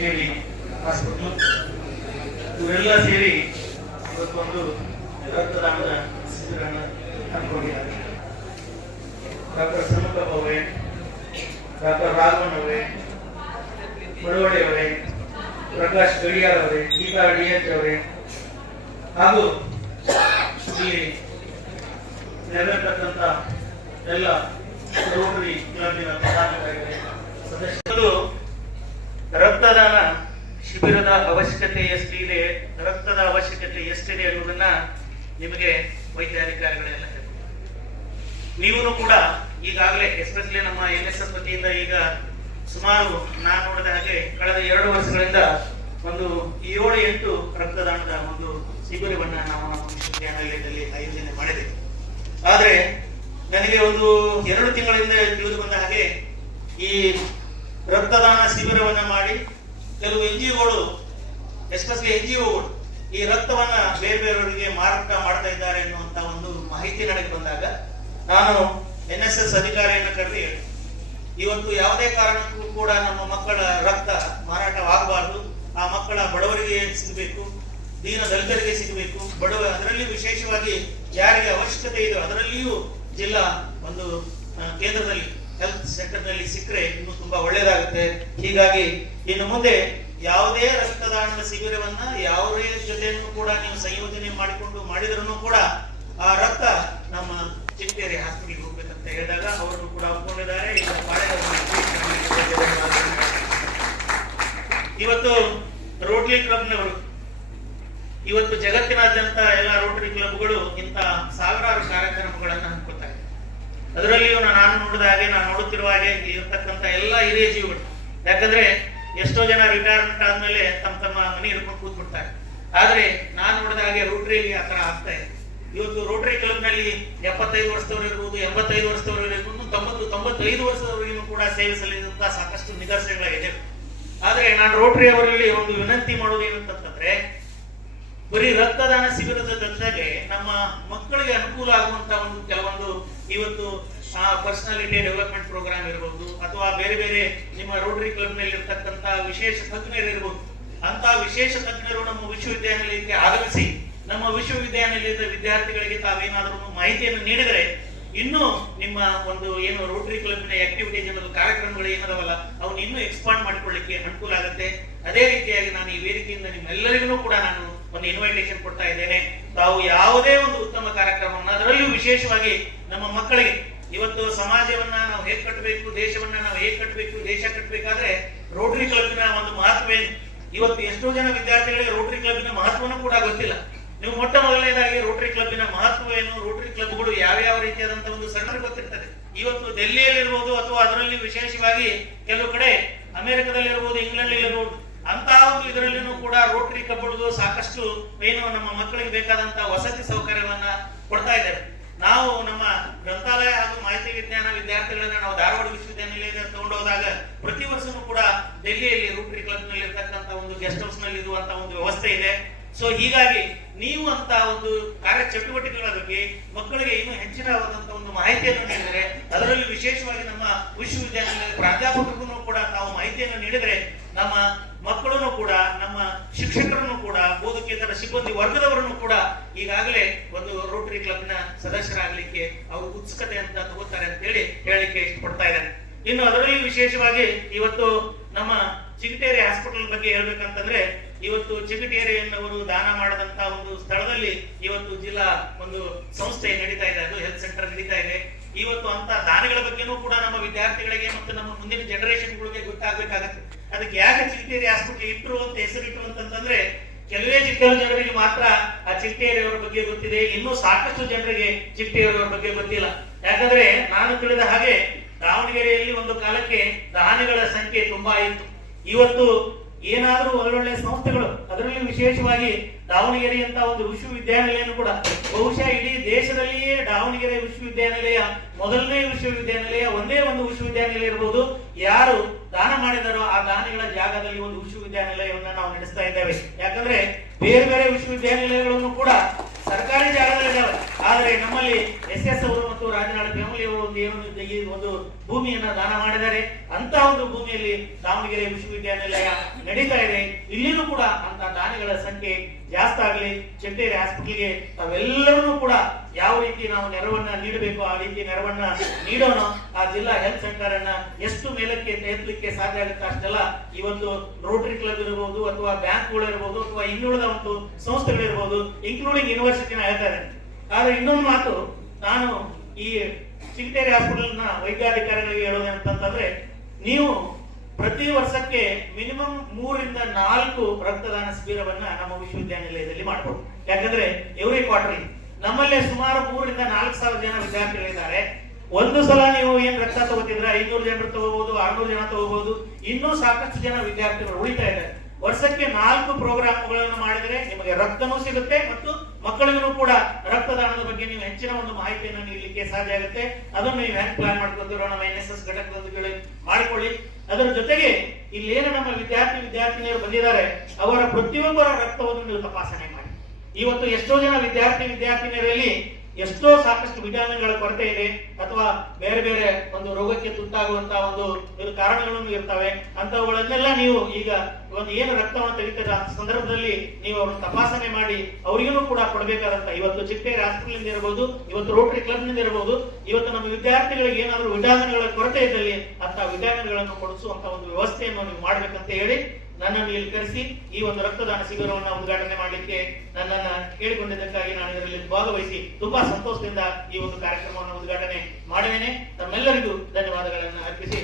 Chigateri hospital ಇವರೆಲ್ಲ ಸೇರಿ ಇವತ್ತೊಂದು ರಕ್ತದಾನದ ಶಿಬಿರವನ್ನು ಹಮ್ಮಿಕೊಂಡಿದ್ದಾರೆ. ಡಾಕ್ಟರ್ ಸಣ್ಣಪ್ಪ ಅವರೇ, ಡಾಕ್ಟರ್ ರಾಘವನ್ ಅವರೇ, ಬಡವಳ್ಳಿ ಅವರೇ, ಪ್ರಕಾಶ್ ಗಡಿಯಾರ್ ಅವರೇ, ಗೀತಾ ಡಿಎಚ್ ಅವರೇ ಹಾಗೂ ಇಲ್ಲಿ ನೆರವೇರ್ತಕ್ಕಂಥ ಎಲ್ಲ ರೋಟರಿ ಕ್ಲಬ್ಬಿನ ಪದಾಧಿಕಾರಿಗಳೇ, ಸದಸ್ಯರು ರಕ್ತದಾನ ಶಿಬಿರದ ಅವಶ್ಯಕತೆ ಎಷ್ಟಿದೆ, ರಕ್ತದ ಅವಶ್ಯಕತೆ ಎಷ್ಟಿದೆ ಅನ್ನೋದನ್ನ ನಿಮಗೆ ವೈದ್ಯಾಧಿಕಾರಿಗಳೆಲ್ಲ ಹೇಳ್ತಾರೆ. ನೀವು ಕೂಡ ಈಗಾಗಲೇ ಎಸ್ಪೆಷಲಿ ನಮ್ಮ NSS ವತಿಯಿಂದ ಈಗ ಸುಮಾರು ನಾನು ನೋಡಿದ ಹಾಗೆ ಕಳೆದ 2 ವರ್ಷಗಳಿಂದ ಒಂದು 7-8 ರಕ್ತದಾನದ ಒಂದು ಶಿಬಿರವನ್ನ ನಾವು ನಮ್ಮ ವಿಶ್ವವಿದ್ಯಾನಿಲಯದಲ್ಲಿ ಆಯೋಜನೆ ಮಾಡಿದ್ದೇವೆ. ಆದ್ರೆ ನನಗೆ ಒಂದು 2 ತಿಂಗಳಿಂದ ತಿಳಿದು ಬಂದ ಹಾಗೆ ಈ ರಕ್ತದಾನ ಶಿಬಿರವನ್ನ ಮಾಡಿ ಕೆಲವು NGOಗಳು ಎಸ್ಪೆಷಲಿ NGOಗಳು ಈ ರಕ್ತವನ್ನ ಬೇರೆ ಬೇರೆಯವರಿಗೆ ಮಾರಾಟ ಮಾಡ್ತಾ ಇದ್ದಾರೆ ಎನ್ನುವಂತ ಒಂದು ಮಾಹಿತಿ ನನಗೆ ಬಂದಾಗ ನಾನು NSS ಅಧಿಕಾರಿಯನ್ನು ಕರೆದಿ ಇವತ್ತು ಯಾವುದೇ ಕಾರಣಕ್ಕೂ ಕೂಡ ನಮ್ಮ ಮಕ್ಕಳ ರಕ್ತ ಮಾರಾಟವಾಗಬಾರದು, ಆ ಮಕ್ಕಳ ಬಡವರಿಗೆ ಸಿಗಬೇಕು, ದೀನ ದಲಿತರಿಗೆ ಸಿಗಬೇಕು, ಬಡವ ಅದರಲ್ಲಿ ವಿಶೇಷವಾಗಿ ಯಾರಿಗೆ ಅವಶ್ಯಕತೆ ಇದೆ ಅದರಲ್ಲಿಯೂ ಜಿಲ್ಲಾ ಒಂದು ಕೇಂದ್ರದಲ್ಲಿ ಹೆಲ್ತ್ ಸೆಂಟರ್ ನಲ್ಲಿ ಸಿಕ್ಕರೆ ಇನ್ನು ತುಂಬಾ ಒಳ್ಳೆಯದಾಗುತ್ತೆ. ಹೀಗಾಗಿ ಇನ್ನು ಮುಂದೆ ಯಾವುದೇ ರಕ್ತದಾನದ ಶಿಬಿರವನ್ನ ಯಾವುದೇ ಜೊತೆಯನ್ನು ಕೂಡ ನೀವು ಸಂಯೋಜನೆ ಮಾಡಿದ್ರು ಕೂಡ ಆ ರಕ್ತ ನಮ್ಮ ಚಿಗಟೇರಿ ಹಾಸ್ಪಿಟಲ್ಗೆ ಹೋಗ್ಬೇಕಂತ ಹೇಳಿದಾಗ ಅವರು ಕೂಡ ಒಪ್ಕೊಂಡಿದ್ದಾರೆ. ಇವತ್ತು ರೋಟರಿ ಕ್ಲಬ್ನವರು ಇವತ್ತು ಜಗತ್ತಿನಾದ್ಯಂತ ಎಲ್ಲ ರೋಟರಿ ಕ್ಲಬ್ಗಳು ಇಂತ ಸಾವಿರಾರು ಕಾರ್ಯಕ್ರಮಗಳನ್ನು ಹಮ್ಮಿಕೊಳ್ತಾರೆ. ಅದರಲ್ಲಿಯೂ ನಾನು ನೋಡಿದ ಹಾಗೆ, ನಾನು ನೋಡುತ್ತಿರುವ ಹಾಗೆ ಇರತಕ್ಕಂತ ಎಲ್ಲ ಹಿರಿಯ ಜೀವಿಗಳು, ಯಾಕಂದ್ರೆ ಎಷ್ಟೋ ಜನ ರಿಟೈರ್ಮೆಂಟ್ ಆದ್ಮೇಲೆ ತಮ್ಮ ಮನೆ ಹಿಡ್ಕೊಂಡು ಕೂತ್ಬಿಡ್ತಾರೆ. ಆದ್ರೆ ನಾನು ನೋಡಿದ ಹಾಗೆ ರೋಟರಿಯಲ್ಲಿ ಆ ತರ ಆಗ್ತಾ ಇದೆ. ಇವತ್ತು ರೋಟರಿ ಕ್ಲಬ್ ನಲ್ಲಿ 75 ವರ್ಷದವರು ಇರ್ಬೋದು, 85 ವರ್ಷದವರು ಇರ್ಬೋದು, 90-95 ವರ್ಷದವರೆಗೂ ಕೂಡ ಸೇವೆ ಸಲ್ಲಿಸಿದಂತಹ ಸಾಕಷ್ಟು ನಿದರ್ಶನಗಳಿದೆ. ಆದ್ರೆ ನಾನು ರೋಟರಿ ಅವರಲ್ಲಿ ಒಂದು ವಿನಂತಿ ಮಾಡೋದು ಏನಂತಂದ್ರೆ, ಬರೀ ರಕ್ತದಾನ ಶಿಬಿರದ ಜೊತೆಗೆ ನಮ್ಮ ಮಕ್ಕಳಿಗೆ ಅನುಕೂಲ ಆಗುವಂತ ಒಂದು ಕೆಲವೊಂದು ಇವತ್ತು ಪರ್ಸನಾಲಿಟಿ ಡೆವಲಪ್ಮೆಂಟ್ ಪ್ರೋಗ್ರಾಮ್ ಇರಬಹುದು, ಅಥವಾ ಬೇರೆ ಬೇರೆ ನಿಮ್ಮ ರೋಟರಿ ಕ್ಲಬ್ ನಲ್ಲಿ ಇರ್ತಕ್ಕಂತ ವಿಶೇಷ ತಜ್ಞರು ಇರಬಹುದು. ಅಂತ ವಿಶೇಷ ತಜ್ಞರು ನಮ್ಮ ವಿಶ್ವವಿದ್ಯಾನಿಲಯಕ್ಕೆ ಆಗಮಿಸಿ ನಮ್ಮ ವಿಶ್ವವಿದ್ಯಾನಿಲಯದ ವಿದ್ಯಾರ್ಥಿಗಳಿಗೆ ತಾವೇನಾದ್ರೂ ಮಾಹಿತಿಯನ್ನು ನೀಡಿದರೆ ಇನ್ನು ನಿಮ್ಮ ಒಂದು ಏನು ರೋಟರಿ ಕ್ಲಬ್ನ ಆಕ್ಟಿವಿಟೀಸ್ ಅನ್ನೋದು ಕಾರ್ಯಕ್ರಮಗಳು ಏನದವಲ್ಲ ಅವನ್ನ ಇನ್ನೂ ಎಕ್ಸ್ಪಾಂಡ್ ಮಾಡಿಕೊಳ್ಳಿಕ್ಕೆ ಅನುಕೂಲ ಆಗುತ್ತೆ. ಅದೇ ರೀತಿಯಾಗಿ ನಾನು ಈ ವೇದಿಕೆಯಿಂದ ನಿಮ್ಮೆಲ್ಲರಿಗೂ ಕೂಡ ನಾನು ಒಂದು ಇನ್ವೈಟೇಷನ್ ಕೊಡ್ತಾ ಇದ್ದೇನೆ. ತಾವು ಯಾವುದೇ ಒಂದು ಉತ್ತಮ ಕಾರ್ಯಕ್ರಮವನ್ನು, ಅದರಲ್ಲೂ ವಿಶೇಷವಾಗಿ ನಮ್ಮ ಮಕ್ಕಳಿಗೆ ಇವತ್ತು ಸಮಾಜವನ್ನ ನಾವು ಹೇಗೆ ಕಟ್ಟಬೇಕು, ದೇಶವನ್ನ ನಾವು ಹೇಗೆ ಕಟ್ಟಬೇಕು, ದೇಶ ಕಟ್ಟಬೇಕಾದ್ರೆ ರೋಟರಿ ಕ್ಲಬ್ನ ಒಂದು ಮಹತ್ವವೇನು, ಇವತ್ತು ಎಷ್ಟೋ ಜನ ವಿದ್ಯಾರ್ಥಿಗಳಿಗೆ ರೋಟರಿ ಕ್ಲಬ್ನ ಮಹತ್ವನೂ ಕೂಡ ಗೊತ್ತಿಲ್ಲ. ನೀವು ಮೊಟ್ಟ ಮೊದಲನೇದಾಗಿ ರೋಟರಿ ಕ್ಲಬ್ನ ಮಹತ್ವ ಏನು, ರೋಟರಿ ಕ್ಲಬ್ಗಳು ಯಾವ ರೀತಿಯಾದಂತಹ ಒಂದು ಸಣ್ಣ ಗೊತ್ತಿರ್ತದೆ. ಇವತ್ತು ಡೆಲ್ಲಿಯಲ್ಲಿರ್ಬೋದು ಅಥವಾ ಅದರಲ್ಲಿ ವಿಶೇಷವಾಗಿ ಕೆಲವು ಕಡೆ ಅಮೆರಿಕದಲ್ಲಿ ಇರ್ಬೋದು, ಇಂಗ್ಲೆಂಡ್ ಇರ್ಬೋದು, ಅಂತ ಒಂದು ಇದರಲ್ಲಿನೂ ಕೂಡ ರೋಟರಿ ಕ್ಲಬ್ಗಳು ಸಾಕಷ್ಟು ಏನು ನಮ್ಮ ಮಕ್ಕಳಿಗೆ ಬೇಕಾದಂತಹ ವಸತಿ ಸೌಕರ್ಯವನ್ನ ಕೊಡ್ತಾ ಇದ್ದಾರೆ. ನಾವು ನಮ್ಮ ಗ್ರಂಥಾಲಯ ಹಾಗೂ ಮಾಹಿತಿ ವಿಜ್ಞಾನ ವಿದ್ಯಾರ್ಥಿಗಳನ್ನ ನಾವು ಧಾರವಾಡ ವಿಶ್ವವಿದ್ಯಾನಿಲಯದ ತಗೊಂಡೋದಾಗ ಪ್ರತಿ ವರ್ಷನೂ ಕೂಡ ಡೆಲ್ಲಿಯಲ್ಲಿ ರೋಟರಿ ಕ್ಲಬ್ ನಲ್ಲಿ ಇರ್ತಕ್ಕಂಥ ಒಂದು ಗೆಸ್ಟ್ ಹೌಸ್ ನಲ್ಲಿ ಇರುವಂತಹ ಒಂದು ವ್ಯವಸ್ಥೆ ಇದೆ. ಸೊ ಹೀಗಾಗಿ ನೀವು ಅಂತ ಒಂದು ಕಾರ್ಯ ಚಟುವಟಿಕೆಗಳ ಬಗ್ಗೆ ಮಕ್ಕಳಿಗೆ ಇನ್ನೂ ಹೆಚ್ಚಿನವಾದಂತಹ ಒಂದು ಮಾಹಿತಿಯನ್ನು ನೀಡಿದರೆ, ಅದರಲ್ಲಿ ವಿಶೇಷವಾಗಿ ನಮ್ಮ ವಿಶ್ವವಿದ್ಯಾನಿಲಯದ ಪ್ರಾಧ್ಯಾಪಕರಿಗೂ ಕೂಡ ತಾವು ಮಾಹಿತಿಯನ್ನು ನೀಡಿದರೆ ನಮ್ಮ ಮಕ್ಕಳನ್ನು ಕೂಡ, ನಮ್ಮ ಶಿಕ್ಷಕರನ್ನು ಕೂಡ, ಬೋಧಕೇತರ ಸಿಬ್ಬಂದಿ ವರ್ಗದವರನ್ನು ಕೂಡ ಈಗಾಗಲೇ ಒಂದು ರೋಟರಿ ಕ್ಲಬ್ನ ಸದಸ್ಯರಾಗಲಿಕ್ಕೆ ಅವರು ಉತ್ಸುಕತೆ ಅಂತ ತಗೋತಾರೆ ಅಂತ ಹೇಳಲಿಕ್ಕೆ ಇಷ್ಟಪಡ್ತಾ ಇದ್ದಾರೆ. ಇನ್ನು ಅದರಲ್ಲಿ ವಿಶೇಷವಾಗಿ ಇವತ್ತು ನಮ್ಮ ಚಿಗಟೇರಿ ಹಾಸ್ಪಿಟಲ್ ಬಗ್ಗೆ ಹೇಳ್ಬೇಕಂತಂದ್ರೆ, ಇವತ್ತು ಚಿಗಟೇರಿಯನ್ನವರು ದಾನ ಮಾಡದಂತ ಒಂದು ಸ್ಥಳದಲ್ಲಿ ಇವತ್ತು ಜಿಲ್ಲಾ ಒಂದು ಸಂಸ್ಥೆ ನಡೀತಾ ಇದೆ, ಅದು ಹೆಲ್ತ್ ಸೆಂಟರ್ ನಡೀತಾ ಇದೆ. ಇವತ್ತು ಅಂತ ದಾನಗಳ ಬಗ್ಗೆನೂ ಕೂಡ ನಮ್ಮ ವಿದ್ಯಾರ್ಥಿಗಳಿಗೆ ಮತ್ತು ನಮ್ಮ ಮುಂದಿನ ಜನರೇಷನ್ಗಳಿಗೆ ಗೊತ್ತಾಗಬೇಕಾಗತ್ತೆ. ಅದಕ್ಕೆ ಯಾಕೆ ಚಿಗಟೇರಿ ಹಾಸ್ಪಿಟಲ್ ಇಟ್ಟರು ಅಂತ ಹೆಸರಿಟ್ಟರು ಅಂತಂದ್ರೆ, ಕೆಲವು ಜನರಿಗೆ ಮಾತ್ರ ಆ ಚಿಗಟೇರಿಯವರ ಬಗ್ಗೆ ಗೊತ್ತಿದೆ, ಇನ್ನೂ ಸಾಕಷ್ಟು ಜನರಿಗೆ ಚಿಗಟೇರಿಯವರ ಬಗ್ಗೆ ಗೊತ್ತಿಲ್ಲ. ಯಾಕಂದ್ರೆ ನಾನು ತಿಳಿದ ಹಾಗೆ ದಾವಣಗೆರೆಯಲ್ಲಿ ಒಂದು ಕಾಲಕ್ಕೆ ದಾನಿಗಳ ಸಂಖ್ಯೆ ತುಂಬಾ ಇತ್ತು. ಇವತ್ತು ಏನಾದರೂ ಒಳ್ಳೊಳ್ಳೆ ಸಂಸ್ಥೆಗಳು, ಅದರಲ್ಲಿ ವಿಶೇಷವಾಗಿ ದಾವಣಗೆರೆ ಅಂತ ಒಂದು ವಿಶ್ವವಿದ್ಯಾನಿಲಯನೂ ಕೂಡ ಬಹುಶಃ ಇಡೀ ದೇಶದಲ್ಲಿಯೇ ದಾವಣಗೆರೆ ವಿಶ್ವವಿದ್ಯಾನಿಲಯ ಮೊದಲನೇ ವಿಶ್ವವಿದ್ಯಾನಿಲಯ, ಒಂದೇ ಒಂದು ವಿಶ್ವವಿದ್ಯಾನಿಲಯ ಇರಬಹುದು. ಯಾರು ದಾನ ಮಾಡಿದಾರೋ ಆ ದಾನಿಗಳ ಜಾಗದಲ್ಲಿ ಒಂದು ವಿಶ್ವವಿದ್ಯಾನಿಲಯವನ್ನ ನಾವು ನಡೆಸ್ತಾ ಇದ್ದೇವೆ. ಯಾಕಂದ್ರೆ ಬೇರೆ ಬೇರೆ ವಿಶ್ವವಿದ್ಯಾನಿಲಯಗಳನ್ನು ಕೂಡ ಸರ್ಕಾರಿ ಜಾಗದಲ್ಲಿದ್ದಾವೆ, ಆದ್ರೆ ನಮ್ಮಲ್ಲಿ SS ಅವರು ಮತ್ತು ರಾಜನಾಳ ಶಾಸ್ತ್ರಪಲ್ಲಿ ಅವರು ಒಂದು ಏನು ಈ ಒಂದು ಭೂಮಿಯನ್ನ ದಾನ ಮಾಡಿದ್ದಾರೆ. ಅಂತ ಒಂದು ಭೂಮಿಯಲ್ಲಿ ದಾವಣಗೆರೆ ವಿಶ್ವವಿದ್ಯಾನಿಲಯ ನಡೀತಾ ಇದೆ. ಇಲ್ಲಿನೂ ಕೂಡ ಅಂತ ದಾನಿಗಳ ಸಂಖ್ಯೆ ಜಾಸ್ತಿ ಆಗಲಿ. ಚಿಟ್ಟೇರಿ ಹಾಸ್ಪಿಟಲ್ಗೆ ತಾವೆಲ್ಲರೂ ಕೂಡ ಯಾವ ರೀತಿ ನಾವು ನೆರವನ್ನ ನೀಡಬೇಕು ಆ ರೀತಿ ನೆರವನ್ನ ನೀಡೋಣ. ಆ ಜಿಲ್ಲಾ ಹೆಲ್ತ್ ಸೆಂಟರ್ ಅನ್ನ ಎಷ್ಟು ಮೇಲಕ್ಕೆ ಎತ್ತಲಿಕ್ಕೆ ಸಾಧ್ಯ ಆಗುತ್ತೆ ಅಷ್ಟೆಲ್ಲ ಇವತ್ತು ರೋಟರಿ ಕ್ಲಬ್ ಇರಬಹುದು ಅಥವಾ ಬ್ಯಾಂಕ್ಗಳು ಇರಬಹುದು ಅಥವಾ ಇನ್ನುಳಿದ ಒಂದು ಸಂಸ್ಥೆಗಳಿರ್ಬೋದು, ಇನ್ಕ್ಲೂಡಿಂಗ್ ಯೂನಿವರ್ಸಿಟಿನ ಹೇಳ್ತಾರೆ. ಆದ್ರೆ ಇನ್ನೊಂದು ಮಾತು, ನಾನು ಈ ಚಿಗಟೇರಿ ಹಾಸ್ಪಿಟಲ್ ನ ವೈದ್ಯಾಧಿಕಾರಿಗಳಿಗೆ ಹೇಳೋದೇನಂತಂದ್ರೆ, ನೀವು ಪ್ರತಿ ವರ್ಷಕ್ಕೆ ಮಿನಿಮಮ್ 3 ರಿಂದ 4 ರಕ್ತದಾನ ಶಿಬಿರವನ್ನ ನಮ್ಮ ವಿಶ್ವವಿದ್ಯಾನಿಲಯದಲ್ಲಿ ಮಾಡಬಹುದು. ಯಾಕಂದ್ರೆ ಎವ್ರಿ ಕ್ವಾರ್ಟರ್ ನಮ್ಮಲ್ಲೇ ಸುಮಾರು 3 ರಿಂದ 4 ಸಾವಿರ ಜನ ವಿದ್ಯಾರ್ಥಿಗಳಿದ್ದಾರೆ. ಒಂದು ಸಲ ನೀವು ಏನ್ ರಕ್ತ ತಗೋತಿದ್ರೆ 500 ಜನರು ತಗೋಬಹುದು, 600 ಜನ ತಗೋಬಹುದು. ಇನ್ನೂ ಸಾಕಷ್ಟು ಜನ ವಿದ್ಯಾರ್ಥಿಗಳು ಉಳಿತಾ ಇದ್ದಾರೆ. ವರ್ಷಕ್ಕೆ 4 ಪ್ರೋಗ್ರಾಮ್ಗಳನ್ನು ಮಾಡಿದರೆ ನಿಮಗೆ ರಕ್ತನೂ ಸಿಗುತ್ತೆ ಮತ್ತು ಮಕ್ಕಳಿಗೂ ಕೂಡ ರಕ್ತದಾನದ ಬಗ್ಗೆ ನೀವು ಹೆಚ್ಚಿನ ಒಂದು ಮಾಹಿತಿಯನ್ನು ನೀಡಲಿಕ್ಕೆ ಸಾಧ್ಯ ಆಗುತ್ತೆ. ಅದನ್ನು ನೀವು ಹೆಂಗ್ ಪ್ಲಾನ್ ಮಾಡ್ಕೊತೀರೋ ನಮ್ಮ NSS ಘಟಕದೊಂದಿಗೆ ಮಾಡಿಕೊಳ್ಳಿ. ಅದರ ಜೊತೆಗೆ ಇಲ್ಲಿ ಏನು ನಮ್ಮ ವಿದ್ಯಾರ್ಥಿನಿಯರು ಬಂದಿದ್ದಾರೆ ಅವರ ಪ್ರತಿಯೊಬ್ಬರ ರಕ್ತವನ್ನು ನೀವು ತಪಾಸಣೆ ಮಾಡಿ. ಇವತ್ತು ಎಷ್ಟೋ ಜನ ವಿದ್ಯಾರ್ಥಿನಿಯರಲ್ಲಿ ಎಷ್ಟೋ ಸಾಕಷ್ಟು ವಿಟಮಿನ್ಗಳ ಕೊರತೆ ಇದೆ ಅಥವಾ ಬೇರೆ ಬೇರೆ ಒಂದು ರೋಗಕ್ಕೆ ತುತ್ತಾಗುವಂತಹ ಒಂದು ಕಾರಣಗಳನ್ನು ಇರ್ತವೆ. ಅಂತವುಗಳನ್ನೆಲ್ಲ ನೀವು ಈಗ ಒಂದು ಏನು ರಕ್ತವನ್ನು ತೆಗಿತೀರ ಆ ಸಂದರ್ಭದಲ್ಲಿ ನೀವು ಅವ್ರನ್ನ ತಪಾಸಣೆ ಮಾಡಿ ಅವರಿಗೂ ಕೂಡ ಕೊಡಬೇಕಾದಂತ, ಇವತ್ತು ಚಿಟ್ಟೇರಿ ಹಾಸ್ಪಿಟಲ್ ಇರಬಹುದು, ಇವತ್ತು ರೋಟರಿ ಕ್ಲಬ್ ನಿಂದ ಇರಬಹುದು, ಇವತ್ತು ನಮ್ಮ ವಿದ್ಯಾರ್ಥಿಗಳಿಗೆ ಏನಾದರೂ ವಿಟಮಿನ್ಗಳ ಕೊರತೆ ಇದ್ದಲ್ಲಿ ಅಂತ ವಿಟಮಿನ್ಗಳನ್ನು ಕೊಡಿಸುವಂತ ಒಂದು ವ್ಯವಸ್ಥೆಯನ್ನು ನೀವು ಮಾಡ್ಬೇಕಂತ ಹೇಳಿ ನನ್ನನ್ನು ಇಲ್ಲಿ ಕರೆಸಿ ಈ ಒಂದು ರಕ್ತದಾನ ಶಿಬಿರವನ್ನು ಉದ್ಘಾಟನೆ ಮಾಡಲಿಕ್ಕೆ ನನ್ನನ್ನ ಕೇಳಿಕೊಂಡಿದ್ದಕ್ಕಾಗಿ ನಾನು ಇದರಲ್ಲಿ ಭಾಗವಹಿಸಿ ತುಂಬಾ ಸಂತೋಷದಿಂದ ಈ ಒಂದು ಕಾರ್ಯಕ್ರಮವನ್ನು ಉದ್ಘಾಟನೆ ಮಾಡಿದ್ದೇನೆ. ತಮ್ಮೆಲ್ಲರಿಗೂ ಧನ್ಯವಾದಗಳನ್ನು ಅರ್ಪಿಸಿ